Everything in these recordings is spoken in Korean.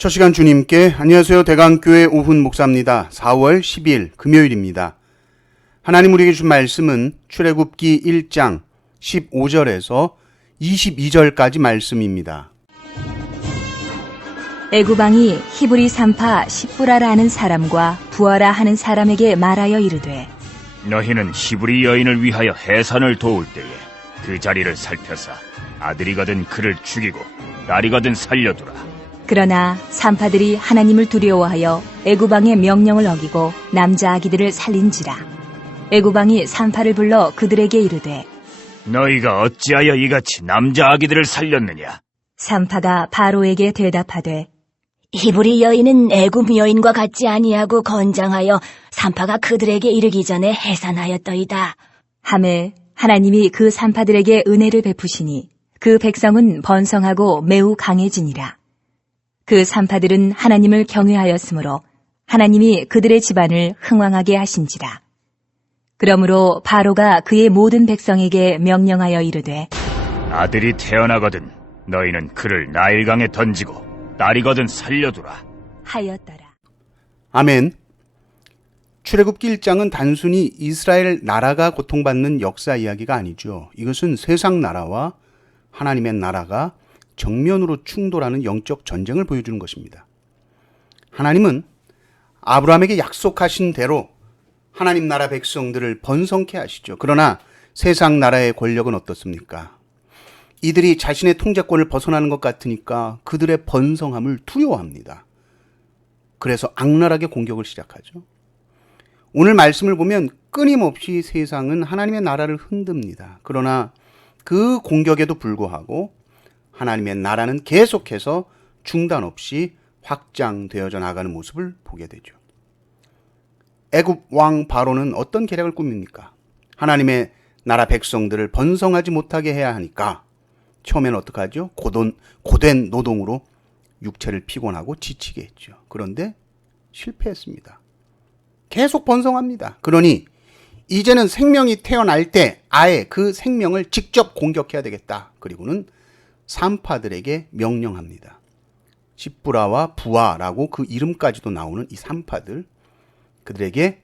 첫 시간 주님께 안녕하세요. 대강교회 오훈 목사입니다. 4월 10일 금요일입니다. 하나님 우리에게 준 말씀은 출애굽기 1장 15절에서 22절까지 말씀입니다. 애굽왕이 히브리 산파 십부라라 하는 사람과 부하라 하는 사람에게 말하여 이르되 너희는 히브리 여인을 위하여 해산을 도울 때에 그 자리를 살펴사 아들이거든 그를 죽이고 딸이거든 살려두라. 그러나 산파들이 하나님을 두려워하여 애굽왕의 명령을 어기고 남자 아기들을 살린지라. 애굽왕이 산파를 불러 그들에게 이르되 너희가 어찌하여 이같이 남자 아기들을 살렸느냐? 산파가 바로에게 대답하되 히브리 여인은 애굽 여인과 같지 아니하고 건장하여 산파가 그들에게 이르기 전에 해산하였더이다. 하매 하나님이 그 산파들에게 은혜를 베푸시니 그 백성은 번성하고 매우 강해지니라. 그 산파들은 하나님을 경외하였으므로 하나님이 그들의 집안을 흥왕하게 하신지라. 그러므로 바로가 그의 모든 백성에게 명령하여 이르되 아들이 태어나거든 너희는 그를 나일강에 던지고 딸이거든 살려두라 하였더라. 아멘. 출애굽기 1장은 단순히 이스라엘 나라가 고통받는 역사 이야기가 아니죠. 이것은 세상 나라와 하나님의 나라가 정면으로 충돌하는 영적 전쟁을 보여주는 것입니다. 하나님은 아브라함에게 약속하신 대로 하나님 나라 백성들을 번성케 하시죠. 그러나 세상 나라의 권력은 어떻습니까? 이들이 자신의 통제권을 벗어나는 것 같으니까 그들의 번성함을 두려워합니다. 그래서 악랄하게 공격을 시작하죠. 오늘 말씀을 보면 끊임없이 세상은 하나님의 나라를 흔듭니다. 그러나 그 공격에도 불구하고 하나님의 나라는 계속해서 중단 없이 확장되어져 나가는 모습을 보게 되죠. 애굽 왕 바로는 어떤 계략을 꾸밉니까? 하나님의 나라 백성들을 번성하지 못하게 해야 하니까 처음에는 어떻게 하죠? 고된 노동으로 육체를 피곤하고 지치게 했죠. 그런데 실패했습니다. 계속 번성합니다. 그러니 이제는 생명이 태어날 때 아예 그 생명을 직접 공격해야 되겠다. 그리고는 산파들에게 명령합니다. 십부라와 부하라고 그 이름까지도 나오는 이 산파들, 그들에게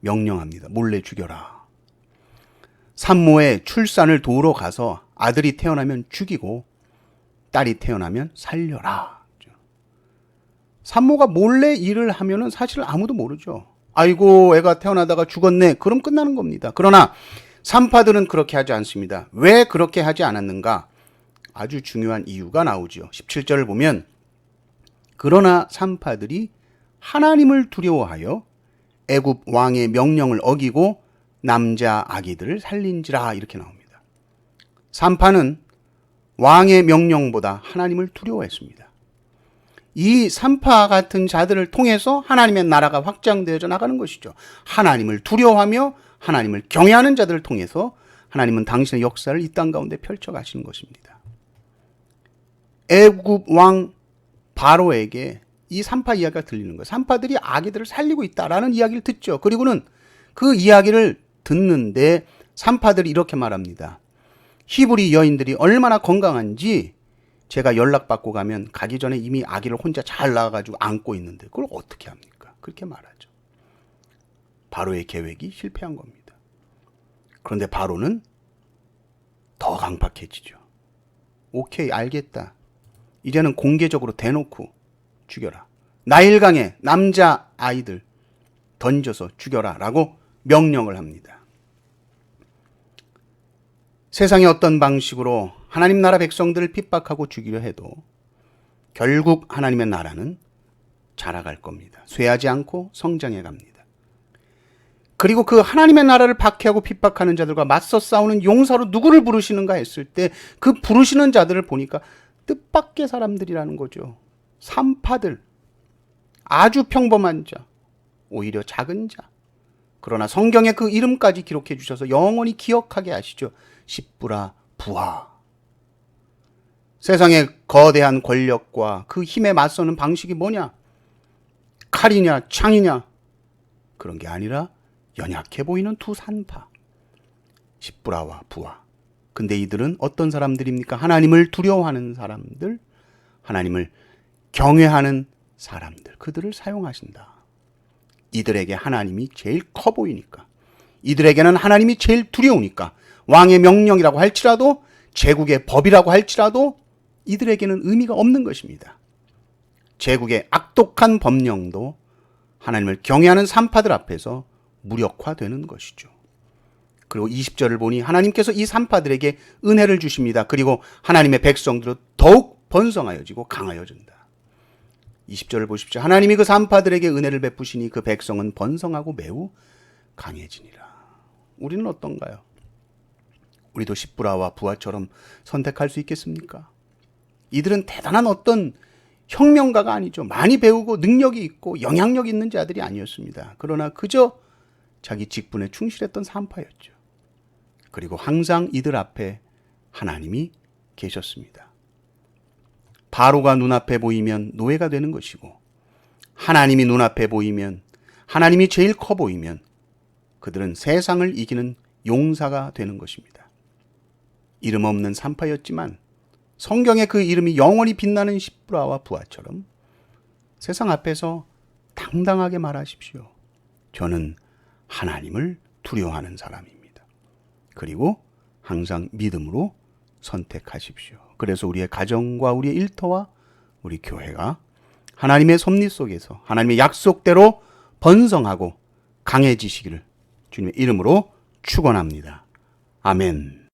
명령합니다. 몰래 죽여라. 산모의 출산을 도우러 가서 아들이 태어나면 죽이고 딸이 태어나면 살려라. 산모가 몰래 일을 하면은 사실 아무도 모르죠. 아이고 애가 태어나다가 죽었네. 그럼 끝나는 겁니다. 그러나 산파들은 그렇게 하지 않습니다. 왜 그렇게 하지 않았는가? 아주 중요한 이유가 나오죠. 17절을 보면 그러나 산파들이 하나님을 두려워하여 애굽 왕의 명령을 어기고 남자 아기들을 살린지라 이렇게 나옵니다. 산파는 왕의 명령보다 하나님을 두려워했습니다. 이 산파 같은 자들을 통해서 하나님의 나라가 확장되어져 나가는 것이죠. 하나님을 두려워하며 하나님을 경외하는 자들을 통해서 하나님은 당신의 역사를 이 땅 가운데 펼쳐 가시는 것입니다. 애굽 왕 바로에게 이 산파 이야기가 들리는 거예요. 산파들이 아기들을 살리고 있다라는 이야기를 듣죠. 그리고는 그 이야기를 듣는데 산파들이 이렇게 말합니다. 히브리 여인들이 얼마나 건강한지 제가 연락받고 가면 가기 전에 이미 아기를 혼자 잘 낳아가지고 안고 있는데 그걸 어떻게 합니까? 그렇게 말하죠. 바로의 계획이 실패한 겁니다. 그런데 바로는 더 강팍해지죠. 오케이, 알겠다. 이제는 공개적으로 대놓고 죽여라. 나일강에 남자 아이들 던져서 죽여라 라고 명령을 합니다. 세상의 어떤 방식으로 하나님 나라 백성들을 핍박하고 죽이려 해도 결국 하나님의 나라는 자라갈 겁니다. 쇠하지 않고 성장해 갑니다. 그리고 그 하나님의 나라를 박해하고 핍박하는 자들과 맞서 싸우는 용사로 누구를 부르시는가 했을 때 그 부르시는 자들을 보니까 뜻밖의 사람들이라는 거죠. 산파들, 아주 평범한 자, 오히려 작은 자. 그러나 성경에 그 이름까지 기록해 주셔서 영원히 기억하게 하시죠. 십부라, 부하. 세상의 거대한 권력과 그 힘에 맞서는 방식이 뭐냐? 칼이냐, 창이냐? 그런 게 아니라 연약해 보이는 두 산파. 십부라와 부하. 근데 이들은 어떤 사람들입니까? 하나님을 두려워하는 사람들, 하나님을 경외하는 사람들, 그들을 사용하신다. 이들에게 하나님이 제일 커 보이니까, 이들에게는 하나님이 제일 두려우니까, 왕의 명령이라고 할지라도 제국의 법이라고 할지라도 이들에게는 의미가 없는 것입니다. 제국의 악독한 법령도 하나님을 경외하는 산파들 앞에서 무력화되는 것이죠. 그리고 20절을 보니 하나님께서 이 산파들에게 은혜를 주십니다. 그리고 하나님의 백성들은 더욱 번성하여지고 강하여진다. 20절을 보십시오. 하나님이 그 산파들에게 은혜를 베푸시니 그 백성은 번성하고 매우 강해지니라. 우리는 어떤가요? 우리도 십부라와 부하처럼 선택할 수 있겠습니까? 이들은 대단한 어떤 혁명가가 아니죠. 많이 배우고 능력이 있고 영향력 있는 자들이 아니었습니다. 그러나 그저 자기 직분에 충실했던 산파였죠. 그리고 항상 이들 앞에 하나님이 계셨습니다. 바로가 눈앞에 보이면 노예가 되는 것이고, 하나님이 눈앞에 보이면, 하나님이 제일 커 보이면 그들은 세상을 이기는 용사가 되는 것입니다. 이름 없는 산파였지만 성경에 그 이름이 영원히 빛나는 십부라와 부하처럼 세상 앞에서 당당하게 말하십시오. 저는 하나님을 두려워하는 사람입니다. 그리고 항상 믿음으로 선택하십시오. 그래서 우리의 가정과 우리의 일터와 우리 교회가 하나님의 섭리 속에서 하나님의 약속대로 번성하고 강해지시기를 주님의 이름으로 축원합니다. 아멘.